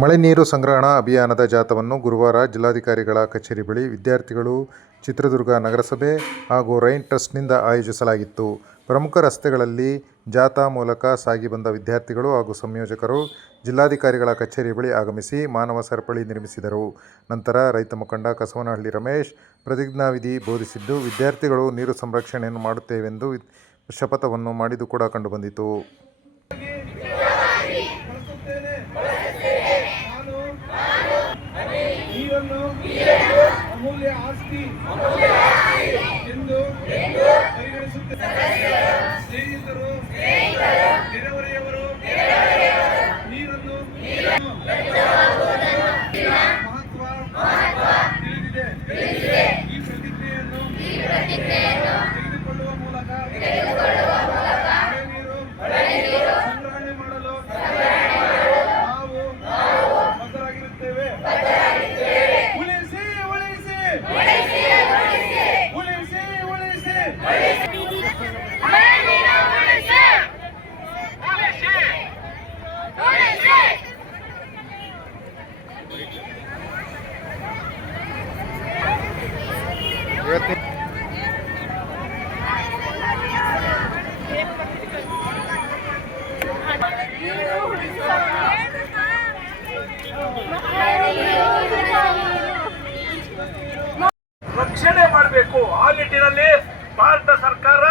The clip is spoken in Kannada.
ಮಳೆ ನೀರು ಸಂಗ್ರಹಣಾ ಅಭಿಯಾನದ ಜಾಥಾವನ್ನು ಗುರುವಾರ ಜಿಲ್ಲಾಧಿಕಾರಿಗಳ ಕಚೇರಿ ಬಳಿ ವಿದ್ಯಾರ್ಥಿಗಳು, ಚಿತ್ರದುರ್ಗ ನಗರಸಭೆ ಹಾಗೂ ರೈನ್ ಟ್ರಸ್ಟ್ನಿಂದ ಆಯೋಜಿಸಲಾಗಿತ್ತು. ಪ್ರಮುಖ ರಸ್ತೆಗಳಲ್ಲಿ ಜಾಥಾ ಮೂಲಕ ಸಾಗಿ ಬಂದ ವಿದ್ಯಾರ್ಥಿಗಳು ಹಾಗೂ ಸಂಯೋಜಕರು ಜಿಲ್ಲಾಧಿಕಾರಿಗಳ ಕಚೇರಿ ಬಳಿ ಆಗಮಿಸಿ ಮಾನವ ಸರಪಳಿ ನಿರ್ಮಿಸಿದರು. ನಂತರ ರೈತ ಮುಖಂಡ ಕಸವನಹಳ್ಳಿ ರಮೇಶ್ ಪ್ರತಿಜ್ಞಾವಿಧಿ ಬೋಧಿಸಿದ್ದು, ವಿದ್ಯಾರ್ಥಿಗಳು ನೀರು ಸಂರಕ್ಷಣೆಯನ್ನು ಮಾಡುತ್ತೇವೆಂದು ಶಪಥವನ್ನು ಮಾಡಿದ್ದು ಕೂಡ ಕಂಡುಬಂದಿತು. ಅಮೂಲ್ಯ ಆಸ್ತಿ ಎಂದು ಪರಿಗಣಿಸುತ್ತೇನೆ. ಸ್ನೇಹಿತರು, ನೆರೆಹೊರೆಯವರು ನೀರನ್ನು ಮಹತ್ವ ತಿಳಿದಿದೆ. ಈ ಪ್ರತಿಜ್ಞೆಯನ್ನು ತೆಗೆದುಕೊಳ್ಳುವ ಮೂಲಕ ಮಳೆ ನೀರು ಸಂಗ್ರಹಣೆ ಮಾಡಲು ನಾವು ಬದ್ಧರಾಗಿರುತ್ತೇವೆ. ರಕ್ಷಣೆ ಮಾಡಬೇಕು. ಆ ನಿಟ್ಟಿನಲ್ಲಿ ಭಾರತ ಸರ್ಕಾರ